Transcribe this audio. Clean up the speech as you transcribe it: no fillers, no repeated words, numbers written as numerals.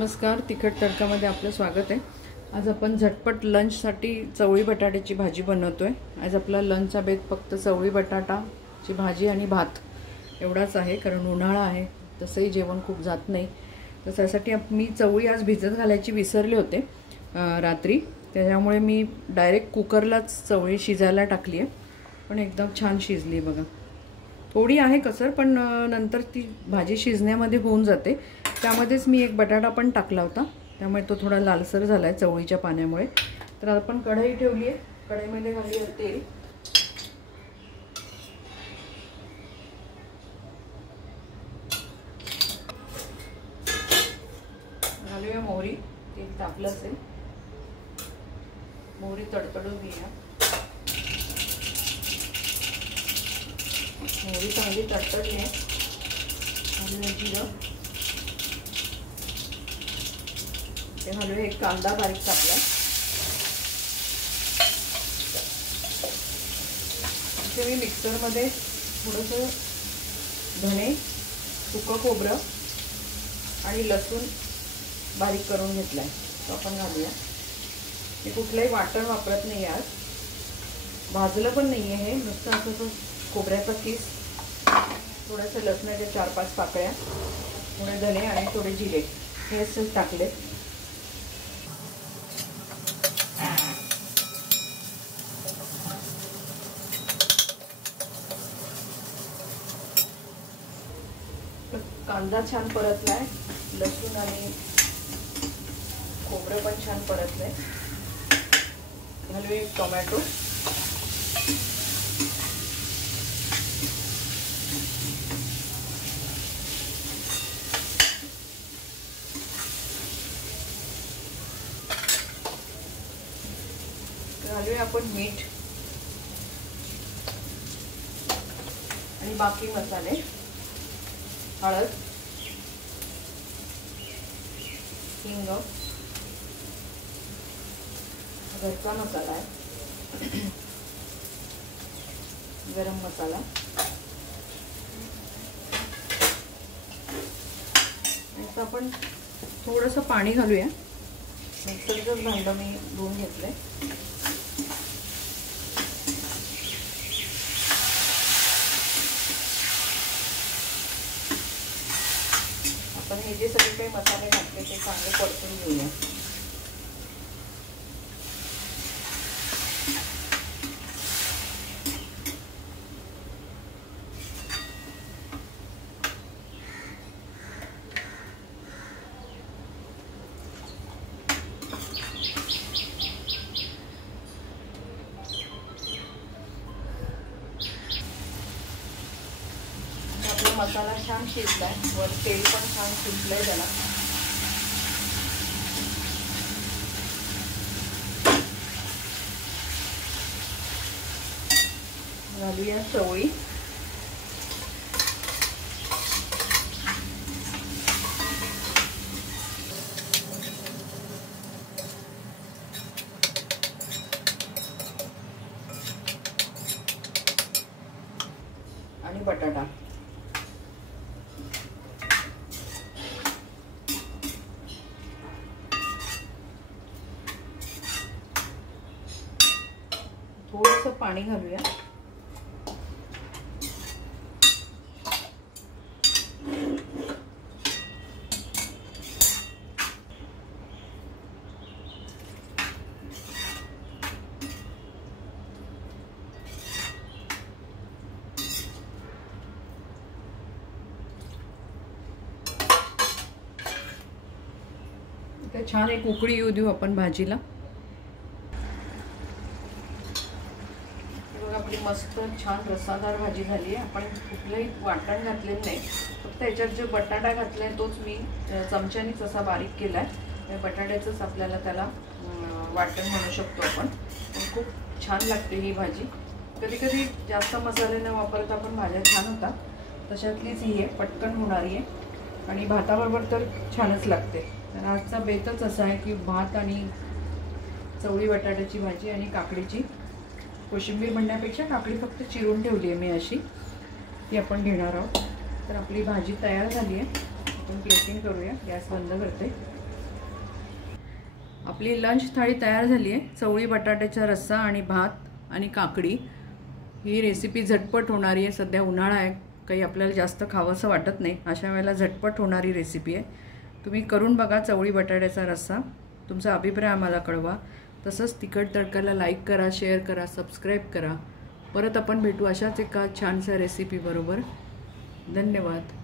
नमस्कार, तिखट तडकामध्ये आपलं स्वागत आहे। आज आपण झटपट लंचसाठी चवळी बटाट्याची भाजी बनवतोय। आज आपला लंचचा बेत फक्त चवळी बटाटाची भाजी आणि भात एवढाच आहे, कारण उन्हाळा आहे, तसंही जेवण खूप जात नाही। तर त्यासाठी मी चवळी आज भिजत घालायची विसरले होते रात्री, त्यामुळे मी डायरेक्ट कुकरलाच चवळी शिजायला टाकली आहे, पण एकदम छान शिजली बघा। थोडी आहे कसर, पण नंतर ती भाजी शिजण्यामध्ये होऊन जाते। त्यामध्येच मी एक बटाटा पण टाकला होता, त्यामुळे तो थोडा लालसर झालाय चवळीच्या पाण्यामुळे। तर आपण कढई ठेवली आहे, कढईमध्ये घालूया तेल, घालूया मोहरी। तेल तापलं असेल, मोहरी तडतडून घेऊया। मोहरी चांगली तडतडली आहे, घालूया जिरं, ते घालूया एक कांदा बारीक कापला, इथे मी मिक्सरमध्ये थोडंसं धणे, सुकं खोबरं आणि लसूण बारीक करून घेतलाय, तो आपण घालूया। मी कुठलंही वाटण वापरत नाही आज, भाजलं पण नाही आहे, हे नुसतं असं खोबऱ्याचा किस, थोडंसं लसणाच्या 4-5 पाकळ्या, थोडे धणे आणि थोडे जिरे हे असं टाकले। कांदा छान परतलाय, लसूण आणि खोबरं पण छान परतलंय। घालूया एक टोमॅटो, घालूया आपण मीठ आणि बाकी मसाले, हळद, हिंग, घरचा मसाला आहे, गरम मसाला, आता आपण थोडंसं पाणी घालूया। मिक्सरचंच भांडं मी धुवून घेतलंय, आपण हे जे सगळे काही मसाले घातले ते चांगले परतून घेऊया। मसाला छान शिजलाय, वर तेल पण छान सुटलंय त्याला। घालूया चवळी, आणि बटाटा, थोडंसं पाणी घालूया। तर छान एक उकळी येऊ देऊ आपण भाजीला। आपली मस्त छान रसादार भाजी झाली आहे। आपण कुठलंही वाटण घातलेलं नाही, फक्त याच्यात जो बटाटा घातलाय तोच मी चमच्यानेच असा बारीक केलाय। बटाट्याचंच आपल्याला त्याला वाटण म्हणू शकतो आपण। खूप छान लागते ही भाजी। कधी कधी जास्त मसाले न वापरता पण भाज्या छान होतात, तशातलीच ही आहे, पटकन होणारी आहे आणि भाताबरोबर तर छानच लागते। तर आजचा बेतच असा आहे की भात आणि चवळी बटाट्याची भाजी आणि काकडीची कोशिंबीर म्हणण्यापेक्षा काकडी फक्त चिरून ठेवली आहे मी अशी, ती आपण घेणार आहोत। तर आपली भाजी तयार झाली आहे, आपण प्लेटिंग करूया। गॅस बंद करते। आपली लंच थाळी तयार झाली आहे. चवळी बटाट्याचा रस्सा आणि भात आणि काकडी. ही रेसिपी झटपट होणारी आहे. सध्या उन्हाळा आहे, काही आपल्याला जास्त खावंसं वाटत नाही, अशा वेळेला झटपट होणारी रेसिपी आहे. तुम्ही करून बघा चवळी बटाट्याचा रस्सा. तुमचा अभिप्राय आम्हाला कळवा. तसंच तिखट तडकाला लाईक करा, शेअर करा, सबस्क्राईब करा. परत आपण भेटू अशाच एका छानशा रेसिपी बरोबर. धन्यवाद.